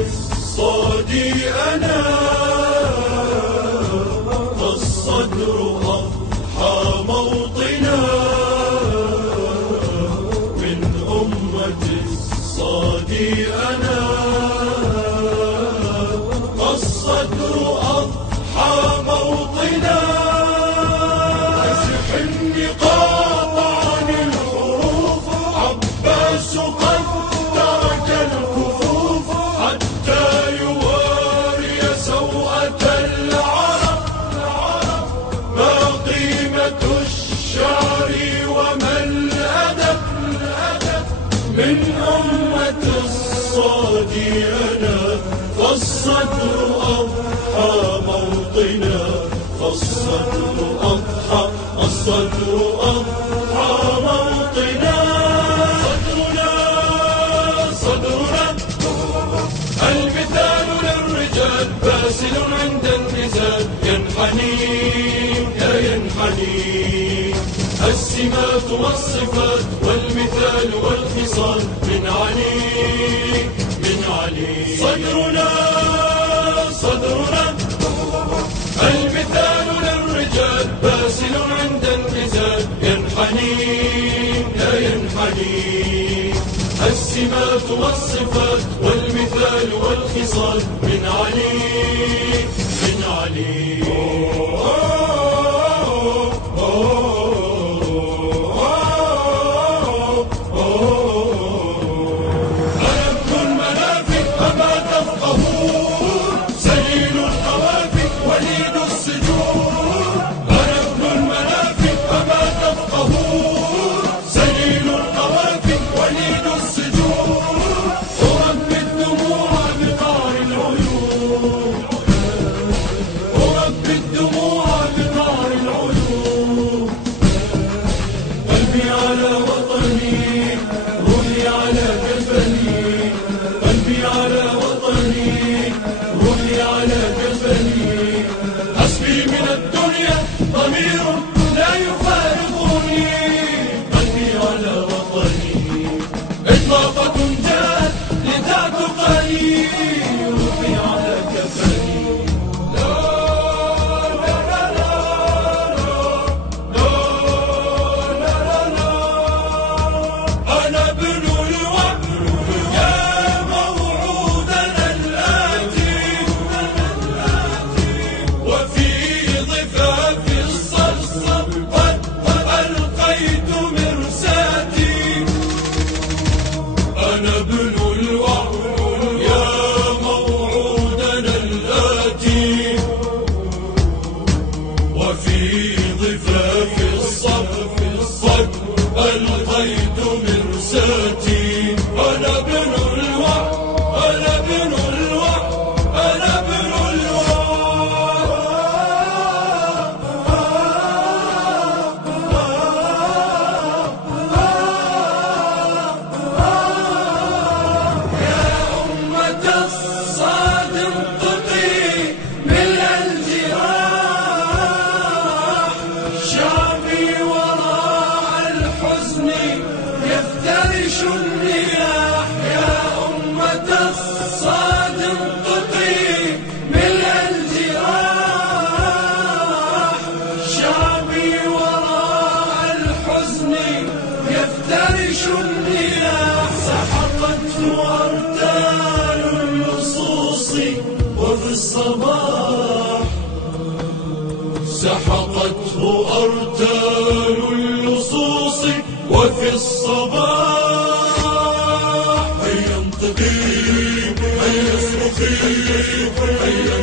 الصادي أنا فالصدر أضحى موطنا من أمة الصادي أنا فالصدر أضحى موطنا أزح النقاط عن الحروف عباس قد ترك الكفوف حتى يواري سوءة العرب ما قيمة الشعر وما الأدب من أمة الصادي أنا فالصدر أضحى موطنا فالصدر أضحى الصدر أضحى موطنا صدرنا المثال للرجال باسل عند النزال ينحني السمات والصفات والمثال والخصال من علي صدرنا المثال للرجال باسل عند النزال ينحني السمات والصفات والمثال والخصال من علي حسبي من الدنيا ضمير لا يفارقني قلبي على وطني إطلاقة جاءت لتعتقني روحي على كفني أنا ابن الوطن يا موعودنا الآتي وفي ضفاف الصرصر قد ألقيت مرساتي أنا ابن الوطن يا موعودنا الآتي وفي ضفاف الصرف قد ألقيت مرساتي أنا ابن يفترش الرياح يا أمة الصاد انطقي من الجراح شعبي وراء الحزن يفترش الرياح سحقته أرتال اللصوص وفي الصباح سحقته أرتال اللصوص وفي الصباح هيا انطقي هيا اصرخي هيا